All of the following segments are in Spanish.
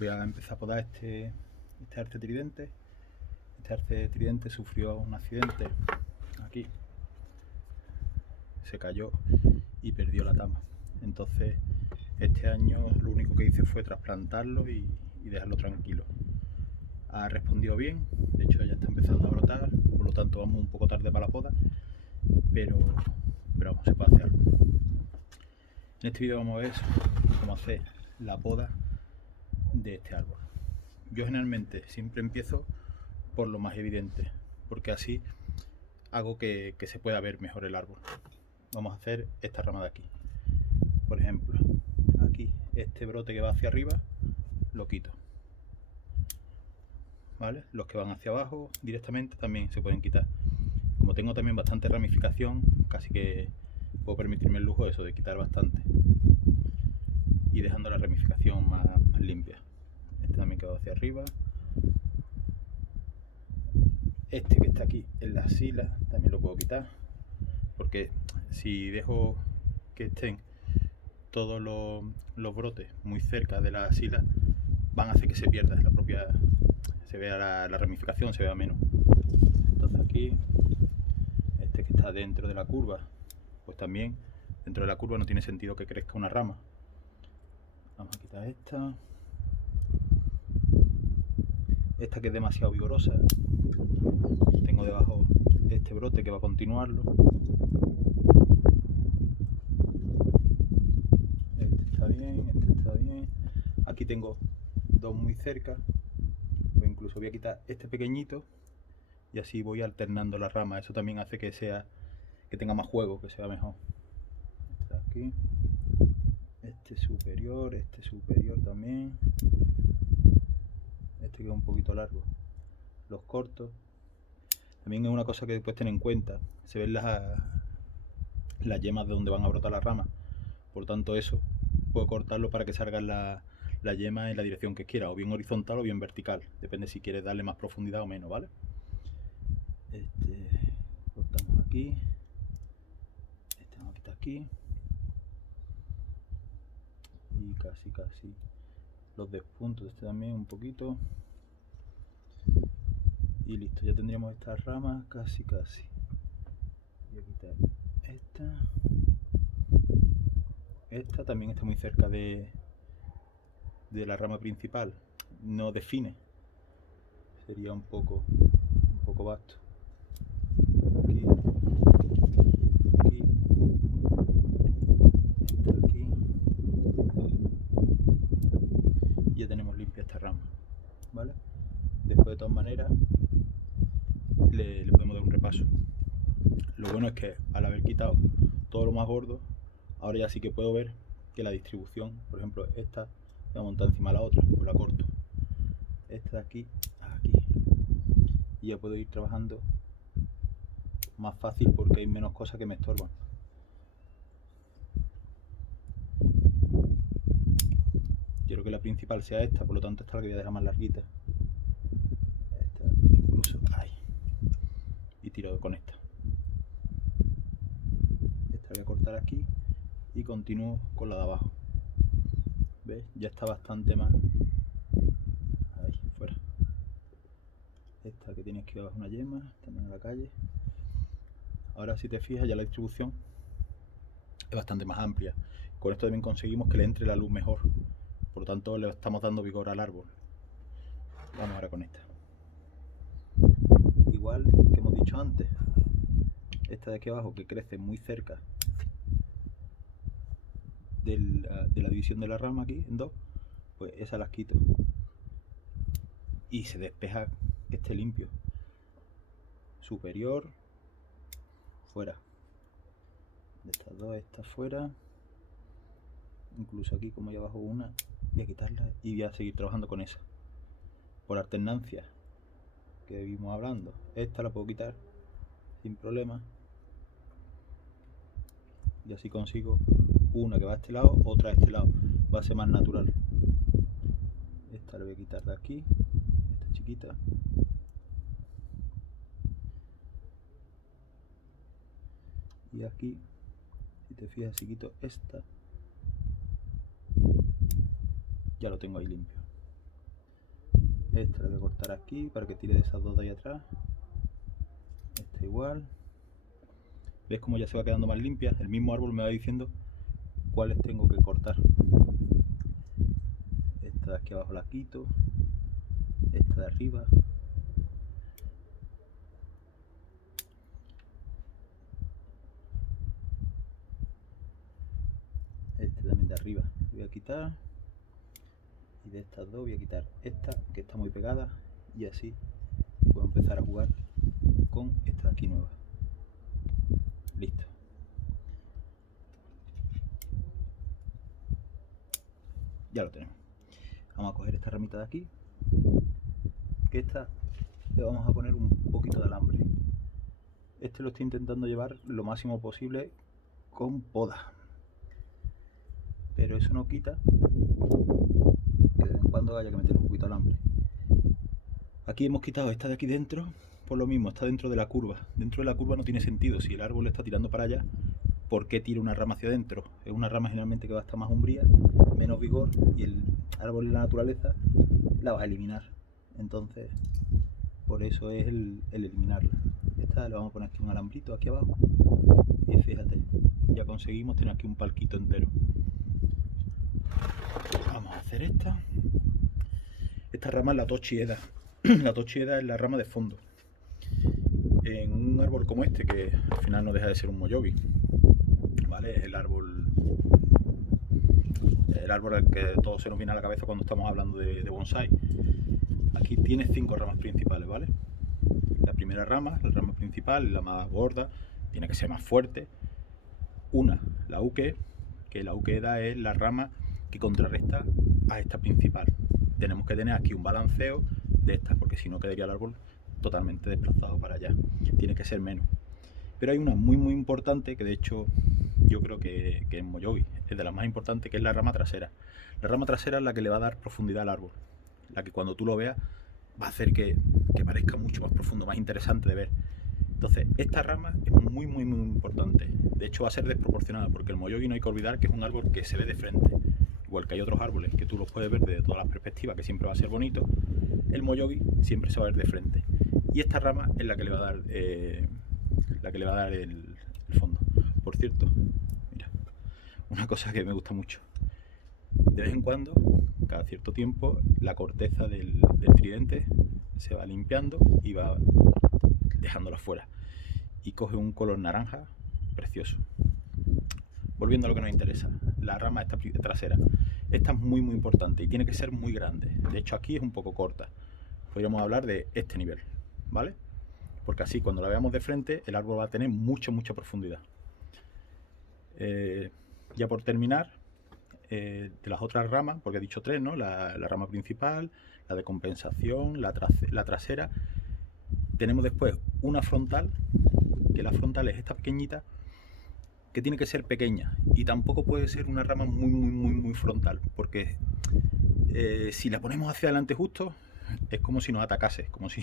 voy a empezar a podar este arce tridente. Este arce tridente sufrió un accidente aquí, se cayó y perdió la tama. Entonces este año lo único que hice fue trasplantarlo y dejarlo tranquilo. Ha respondido bien, de hecho ya está empezando a brotar, por lo tanto vamos un poco tarde para la poda, pero vamos, se puede hacer algo. En este vídeo vamos a ver cómo hacer la poda de este árbol. Yo generalmente siempre empiezo por lo más evidente, porque así hago que se pueda ver mejor el árbol. Vamos a hacer esta rama de aquí. Por ejemplo, aquí este brote que va hacia arriba lo quito, ¿vale? Los que van hacia abajo directamente también se pueden quitar. Como tengo también bastante ramificación, casi que puedo permitirme el lujo de quitar bastante y dejando la ramificación más limpia. Este también que va hacia arriba. Este que está aquí en la sila también lo puedo quitar, porque si dejo que estén todos los brotes muy cerca de la sila van a hacer que se pierda la propia, se vea la ramificación, se vea menos. Entonces aquí este que está dentro de la curva, pues también dentro de la curva no tiene sentido que crezca una rama. Vamos a quitar esta que es demasiado vigorosa. Tengo debajo este brote que va a continuarlo. Este está bien, este está bien. Aquí tengo dos muy cerca. Incluso voy a quitar este pequeñito y así voy alternando las ramas. Eso también hace que tenga más juego, que sea mejor. Este aquí, este superior también. Este que es un poquito largo, los corto. También es una cosa que después tener en cuenta, se ven las yemas de donde van a brotar las ramas. Por tanto, eso puedo cortarlo para que salgan la yema en la dirección que quiera, o bien horizontal o bien vertical, depende si quieres darle más profundidad o menos, ¿vale? Este cortamos aquí, este vamos a quitar aquí y casi los despuntos, este también un poquito y listo, ya tendríamos estas ramas casi. Voy a quitar esta también está muy cerca de la rama principal, no define, sería un poco vasto. Aquí, aquí, y ya tenemos limpia esta rama, ¿vale? Después, de todas maneras, le podemos dar un repaso. Lo bueno es que al haber quitado todo lo más gordo, ahora ya sí que puedo ver que la distribución, por ejemplo, esta va a montar encima de la otra, pues la corto. Esta de aquí a aquí. Y ya puedo ir trabajando más fácil porque hay menos cosas que me estorban. Quiero que la principal sea esta, por lo tanto esta es la que voy a dejar más larguita. Esta incluso ahí. Y tiro con esta. Esta la voy a cortar aquí y continúo con la de abajo. ¿Ves? Ya está bastante más. Ahí, fuera. Esta que tiene que abajo una yema, también a la calle. Ahora si te fijas ya la distribución es bastante más amplia. Con esto también conseguimos que le entre la luz mejor. Por lo tanto le estamos dando vigor al árbol. Vamos ahora con esta. Igual que hemos dicho antes, esta de aquí abajo que crece muy cerca de la división de la rama aquí en dos, pues esas las quito. Y se despeja que esté limpio. Superior, fuera. De estas dos, esta fuera. Incluso aquí, como hay abajo una, voy a quitarla y voy a seguir trabajando con esa. Por alternancia, que vimos hablando, esta la puedo quitar sin problema. Y así consigo una que va a este lado, otra a este lado. Va a ser más natural. Esta la voy a quitar de aquí, esta chiquita. Y aquí, si te fijas, si quito esta, ya lo tengo ahí limpio. Esta la voy a cortar aquí para que tire de esas dos de ahí atrás. Esta igual. ¿Ves cómo ya se va quedando más limpia? El mismo árbol me va diciendo cuáles tengo que cortar. Esta de aquí abajo la quito. Esta de arriba. Este también de arriba voy a quitar. Y de estas dos voy a quitar esta que está muy pegada. Y así puedo empezar a jugar con esta de aquí nueva. Listo. Ya lo tenemos. Vamos a coger esta ramita de aquí, que esta le vamos a poner un poquito de alambre. Este lo estoy intentando llevar lo máximo posible con poda, pero eso no quita que de vez en cuando haya que meter un poquito de alambre. Aquí hemos quitado esta de aquí dentro, por lo mismo, está dentro de la curva. Dentro de la curva no tiene sentido, si el árbol está tirando para allá, ¿por qué tira una rama hacia adentro? Es una rama generalmente que va a estar más umbría, menos vigor, y el árbol en la naturaleza la vas a eliminar. Entonces, por eso es el eliminarla. Esta le vamos a poner aquí un alambrito aquí abajo. Y fíjate, ya conseguimos tener aquí un palquito entero. Vamos a hacer esta. Esta rama es la tochieda. La tochieda es la rama de fondo. En un árbol como este, que al final no deja de ser un moyobi, ¿vale? Es el árbol al que todo se nos viene a la cabeza cuando estamos hablando de bonsai. Aquí tiene 5 ramas principales, ¿vale? La primera rama, la rama principal, la más gorda, tiene que ser más fuerte. La uke, que la uqueda es la rama que contrarresta a esta principal. Tenemos que tener aquí un balanceo de estas, porque si no quedaría el árbol totalmente desplazado para allá. Tiene que ser menos. Pero hay una muy importante, que de hecho yo creo que en moyobi es de las más importantes, que es la rama trasera. La rama trasera es la que le va a dar profundidad al árbol, la que cuando tú lo veas va a hacer que parezca mucho más profundo, más interesante de ver. Entonces, esta rama es muy importante. De hecho, va a ser desproporcionada, porque el moyobi no hay que olvidar que es un árbol que se ve de frente. Igual que hay otros árboles que tú los puedes ver desde todas las perspectivas, que siempre va a ser bonito, el moyobi siempre se va a ver de frente. Y esta rama es la que le va a dar, el fondo. Por cierto, mira, una cosa que me gusta mucho. De vez en cuando, cada cierto tiempo, la corteza del tridente se va limpiando y va dejándola fuera. Y coge un color naranja precioso. Volviendo a lo que nos interesa, la rama esta trasera. Esta es muy importante y tiene que ser muy grande. De hecho, aquí es un poco corta. Podríamos hablar de este nivel, ¿vale? Porque así, cuando la veamos de frente, el árbol va a tener mucha profundidad. Ya por terminar, de las otras ramas, porque he dicho 3, ¿no? La rama principal, la de compensación, la trasera. Tenemos después una frontal, que la frontal es esta pequeñita, que tiene que ser pequeña, y tampoco puede ser una rama muy frontal, porque si la ponemos hacia adelante justo, es como si nos atacase, como si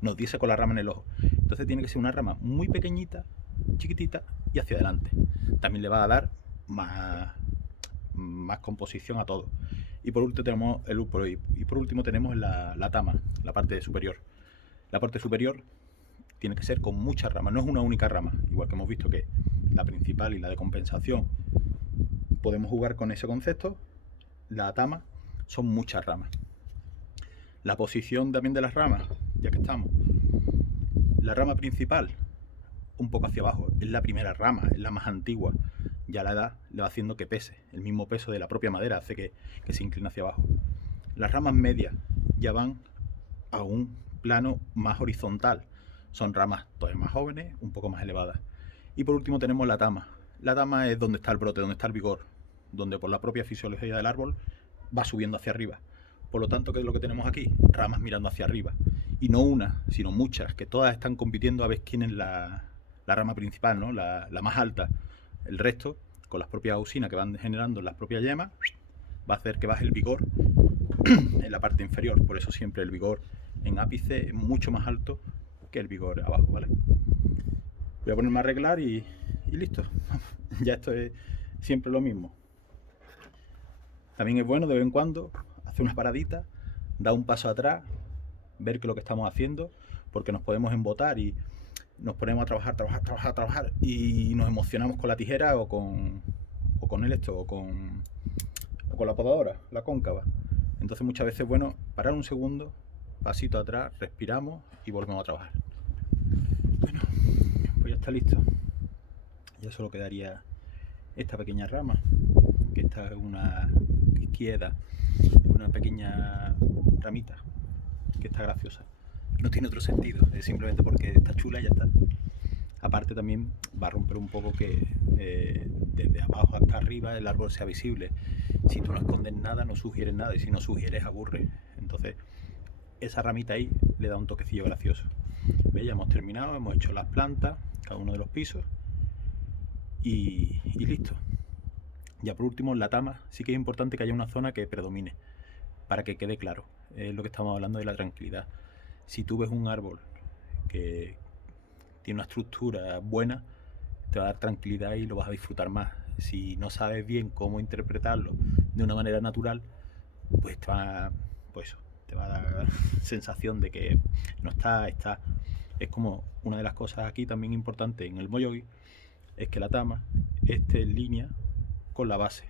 nos diese con la rama en el ojo. Entonces tiene que ser una rama muy pequeñita, chiquitita y hacia adelante. También le va a dar más composición a todo. Y por último tenemos tenemos la tama, la parte superior. La parte superior tiene que ser con muchas ramas, no es una única rama, igual que hemos visto que la principal y la de compensación podemos jugar con ese concepto. La tama son muchas ramas. La posición también de las ramas, ya que estamos, la rama principal un poco hacia abajo, es la primera rama, es la más antigua. Ya la edad le va haciendo que pese, el mismo peso de la propia madera hace que se incline hacia abajo. Las ramas medias ya van a un plano más horizontal, son ramas todavía más jóvenes, un poco más elevadas. Y por último tenemos la tama. La tama es donde está el brote, donde está el vigor, donde por la propia fisiología del árbol va subiendo hacia arriba. Por lo tanto, ¿qué es lo que tenemos aquí? Ramas mirando hacia arriba. Y no una, sino muchas, que todas están compitiendo a ver quién es la rama principal, ¿no? La más alta. El resto, con las propias auxinas que van generando las propias yemas, va a hacer que baje el vigor en la parte inferior. Por eso siempre el vigor en ápice es mucho más alto que el vigor abajo, ¿vale? Voy a ponerme a arreglar y listo. Ya esto es siempre lo mismo. También es bueno de vez en cuando hacer unas paraditas, dar un paso atrás ver que lo que estamos haciendo, porque nos podemos embotar y nos ponemos a trabajar y nos emocionamos con la tijera o con la podadora, la cóncava. Entonces muchas veces es bueno parar un segundo, pasito atrás, respiramos y volvemos a trabajar. Bueno, pues ya está listo. Ya solo quedaría esta pequeña rama, que esta es una izquierda, una pequeña ramita que está graciosa. No tiene otro sentido, es simplemente porque está chula y ya está. Aparte también va a romper un poco que desde abajo hasta arriba el árbol sea visible. Si tú no escondes nada, no sugieres nada, y si no sugieres, aburre. Entonces esa ramita ahí le da un toquecillo gracioso. ¿Veis? Ya hemos terminado, hemos hecho las plantas, cada uno de los pisos y listo. Ya por último, en la tama sí que es importante que haya una zona que predomine, para que quede claro. Es lo que estamos hablando de la tranquilidad. Si tú ves un árbol que tiene una estructura buena, te va a dar tranquilidad y lo vas a disfrutar más. Si no sabes bien cómo interpretarlo de una manera natural, pues te va a dar sensación de que no está. Es como una de las cosas aquí también importante en el moyogi, es que la tama esté en línea con la base.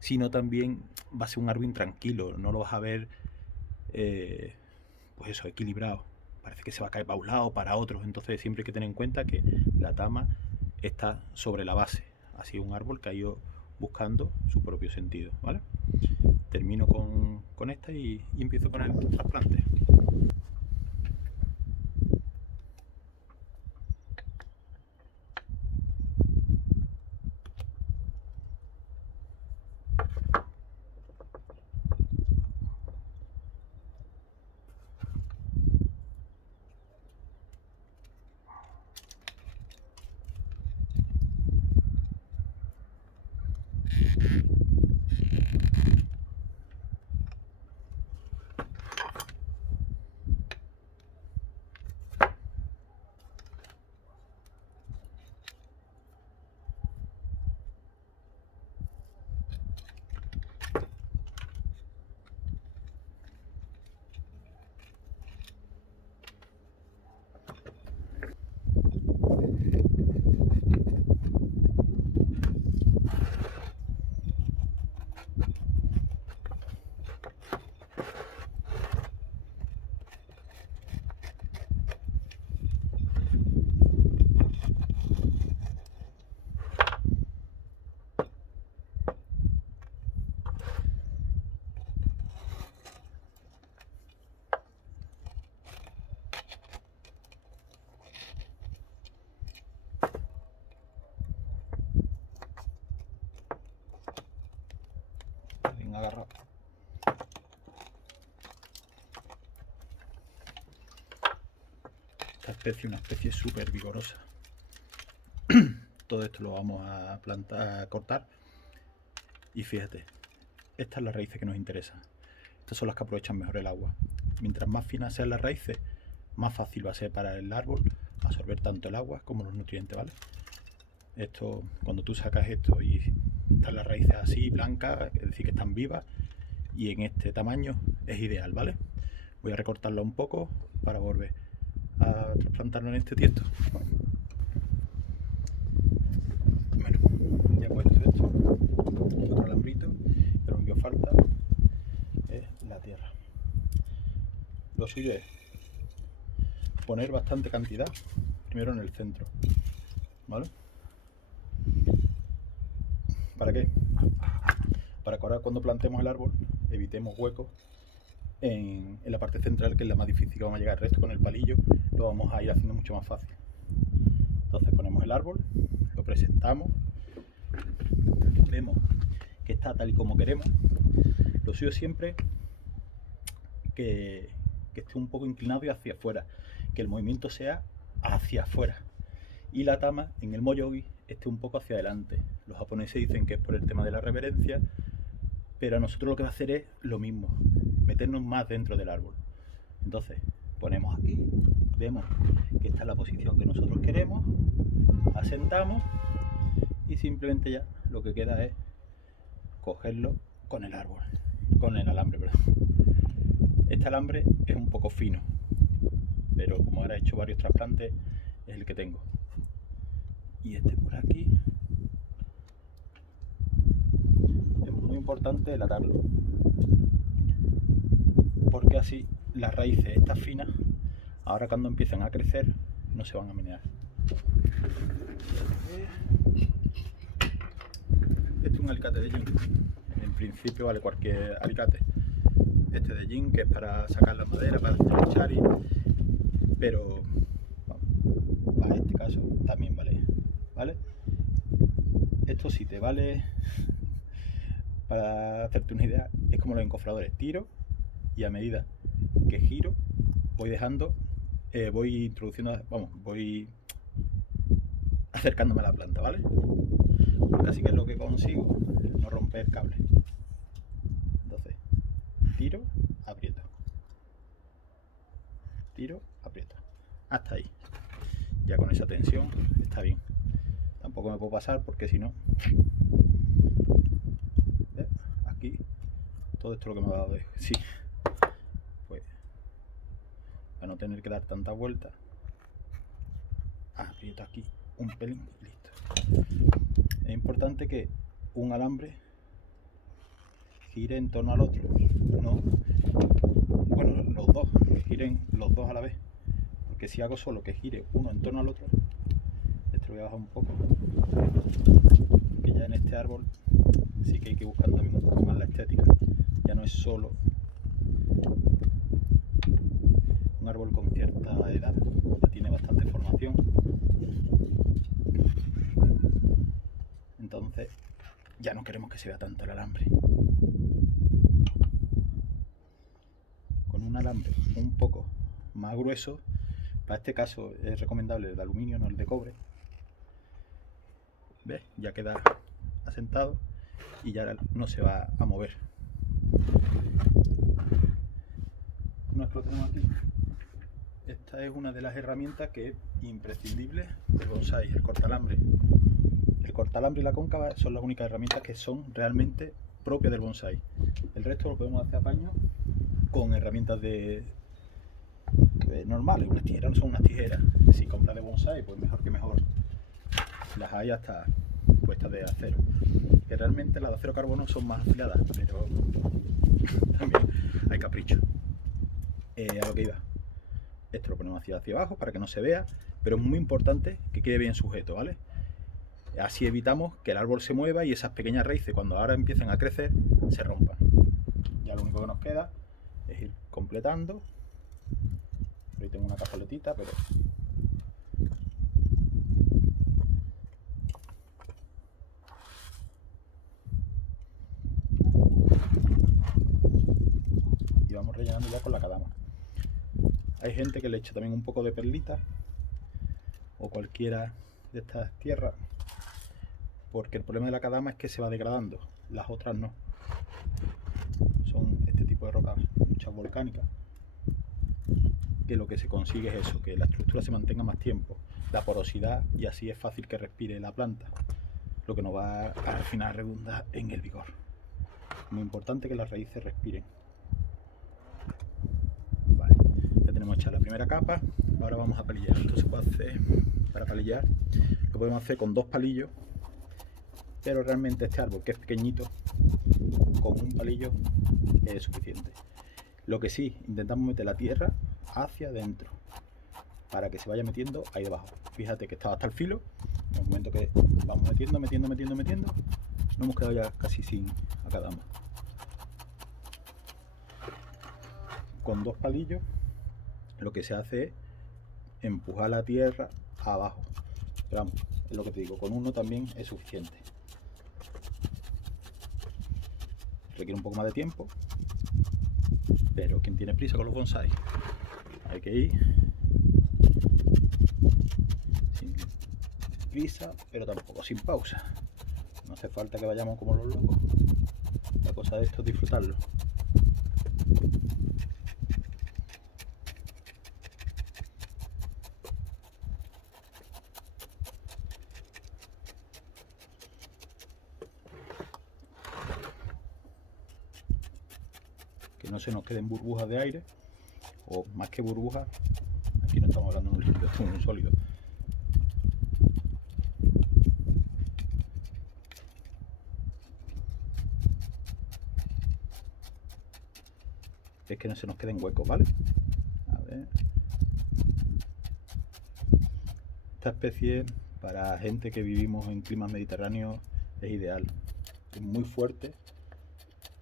Si no, también va a ser un árbol intranquilo, no lo vas a ver pues eso, equilibrado. Parece que se va a caer para un lado, para otro. Entonces siempre hay que tener en cuenta que la tama está sobre la base. Así un árbol que ha ido buscando su propio sentido, ¿vale? Termino con esta y empiezo con el trasplante. Bien agarrado. Esta especie es una especie súper vigorosa. Todo esto lo vamos a plantar, a cortar. Y fíjate, estas son las raíces que nos interesan. Estas son las que aprovechan mejor el agua. Mientras más finas sean las raíces, más fácil va a ser para el árbol absorber tanto el agua como los nutrientes, ¿vale? Esto, cuando tú sacas esto y están las raíces así, blancas, es decir, que están vivas, y en este tamaño es ideal, ¿vale? Voy a recortarlo un poco para volver a trasplantarlo en este tiesto. Bueno, ya he puesto esto, otro alambrito, pero lo que falta es la tierra. Lo suyo es poner bastante cantidad primero en el centro, ¿vale? ¿Para qué? Para que ahora cuando plantemos el árbol evitemos huecos en la parte central, que es la más difícil, que vamos a llegar. El resto con el palillo lo vamos a ir haciendo mucho más fácil. Entonces ponemos el árbol, lo presentamos, vemos que está tal y como queremos. Lo suyo siempre que esté un poco inclinado y hacia afuera, que el movimiento sea hacia afuera, y la tama en el moyogi esté un poco hacia adelante. Los japoneses dicen que es por el tema de la reverencia, pero a nosotros lo que va a hacer es lo mismo, meternos más dentro del árbol. Entonces ponemos aquí, vemos que esta es la posición que nosotros queremos, asentamos y simplemente ya lo que queda es cogerlo con el árbol, con el alambre, perdón. Este alambre es un poco fino, pero como ahora he hecho varios trasplantes, es el que tengo. Y este por aquí. Es muy importante el atarlo, porque así las raíces estas finas, ahora cuando empiezan a crecer, no se van a menear. Este es un alicate de zinc. En principio vale cualquier alicate. Este de zinc, que es para sacar la madera, para hacer el chari, pero bueno, para este caso también vale. Esto sí te vale, para hacerte una idea, es como los encofradores. Tiro y a medida que giro voy dejando, voy introduciendo, voy acercándome a la planta, ¿vale? Porque así que es lo que consigo, no romper cable. Entonces, tiro, aprieto. Tiro, aprieto. Hasta ahí. Ya con esa tensión está bien. Tampoco me puedo pasar porque si no... ¿ves? Aquí, todo esto es lo que me ha dado de... Sí. Pues, para no tener que dar tanta vuelta, aprieto aquí un pelín y listo. Es importante que un alambre gire en torno al otro, no, bueno, los dos, que giren los dos a la vez, porque si hago solo que gire uno en torno al otro, esto lo voy a bajar un poco, porque ya en este árbol sí que hay que buscar también un poco más la estética, ya no es solo un árbol con cierta edad, ya tiene bastante formación, entonces ya no queremos que se vea tanto el alambre. Con un alambre un poco más grueso, para este caso es recomendable el de aluminio, no el de cobre. ¿Ves? Ya queda asentado y ya no se va a mover. Una vez que lo tenemos aquí, esta es una de las herramientas que es imprescindible del bonsai, el cortalambre. El cortalambre y la cóncava son las únicas herramientas que son realmente propias del bonsai. El resto lo podemos hacer a paño con herramientas normales. Unas tijeras no son unas tijeras. Si compras de bonsai, pues mejor que mejor. Las hay hasta puestas de acero. Que realmente las de acero carbono son más afiladas, pero también hay capricho. A lo que iba. Esto lo ponemos hacia abajo para que no se vea, pero es muy importante que quede bien sujeto, ¿vale? Así evitamos que el árbol se mueva y esas pequeñas raíces, cuando ahora empiecen a crecer, se rompan. Ya lo único que nos queda es ir completando. Ahí tengo una cazoletita, pero y vamos rellenando ya con la cadama. Hay gente que le echa también un poco de perlita o cualquiera de estas tierras, porque el problema de la cadama es que se va degradando, las otras no. Son este tipo de rocas, muchas volcánicas, que lo que se consigue es eso, que la estructura se mantenga más tiempo, la porosidad, y así es fácil que respire la planta, lo que nos va al final redundar en el vigor. Muy importante que las raíces respiren. Vale, ya tenemos hecha la primera capa, ahora vamos a palillar. Esto se puede hacer, para palillar, lo podemos hacer con dos palillos, pero realmente este árbol, que es pequeñito, con un palillo es suficiente. Lo que sí, intentamos meter la tierra hacia adentro para que se vaya metiendo ahí debajo. Fíjate que estaba hasta el filo. En el momento que vamos metiendo, nos hemos quedado ya casi sin acadama. Con dos palillos lo que se hace es empujar la tierra abajo. Pero vamos, es lo que te digo, con uno también es suficiente. Requiere un poco más de tiempo, pero quien tiene prisa con los bonsai, hay que ir sin prisa, pero tampoco sin pausa. No hace falta que vayamos como los locos. La cosa de esto es disfrutarlo. Que no se nos queden burbujas de aire, o más que burbujas, aquí no estamos hablando de un líquido, esto es un sólido. Es que no se nos queden huecos, ¿vale? A ver. Esta especie para gente que vivimos en climas mediterráneos es ideal. Es muy fuerte,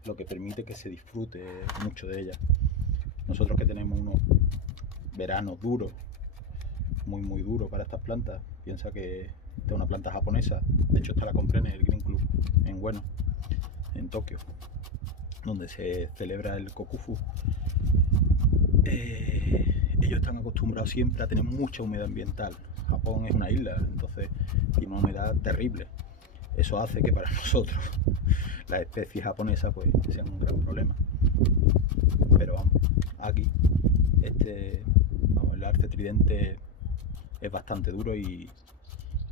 lo que permite que se disfrute mucho de ella. Nosotros que tenemos unos veranos duros, muy duros para estas plantas, piensa que esta es una planta japonesa. De hecho, esta la compré en el Green Club en Ueno, en Tokio, donde se celebra el Kokufu. Ellos están acostumbrados siempre a tener mucha humedad ambiental. Japón es una isla, entonces tiene una humedad terrible. Eso hace que para nosotros las especies japonesas pues sean un gran problema. Pero vamos, aquí el arce tridente es bastante duro y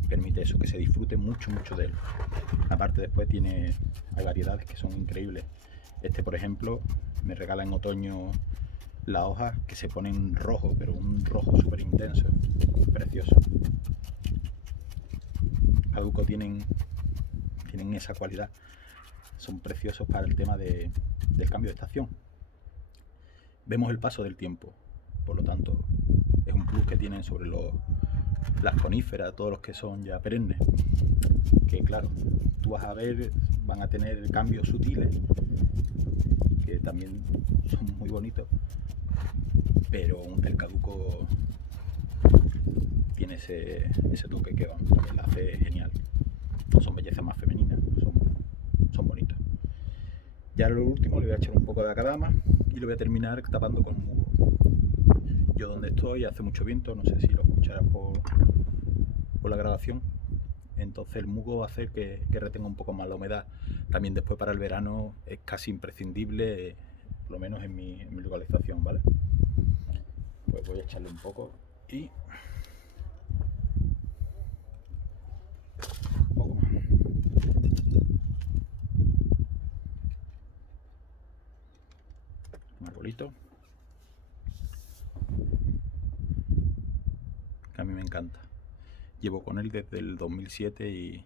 permite eso, que se disfrute mucho de él. Aparte después hay variedades que son increíbles. Por ejemplo, me regala en otoño las hojas que se ponen rojo, pero un rojo súper intenso, precioso. Caduco tienen esa cualidad, son preciosos para el tema del cambio de estación. Vemos el paso del tiempo, por lo tanto es un plus que tienen sobre las coníferas, todos los que son ya perennes, que claro, tú vas a ver, van a tener cambios sutiles, que también son muy bonitos, pero el caduco tiene ese toque que la hace genial. Son bellezas más femeninas, son bonitos. Ya lo último le voy a echar un poco de acadama y lo voy a terminar tapando con musgo. Yo donde estoy hace mucho viento, no sé si lo escucharás por la grabación, entonces el musgo va a hacer que retenga un poco más la humedad. También después para el verano es casi imprescindible, por lo menos en mi localización, ¿vale? Pues voy a echarle un poco y un poco más. Un arbolito que a mí me encanta. Llevo con él desde el 2007 y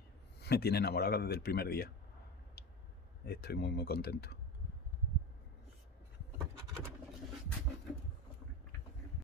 me tiene enamorado desde el primer día. Estoy muy contento.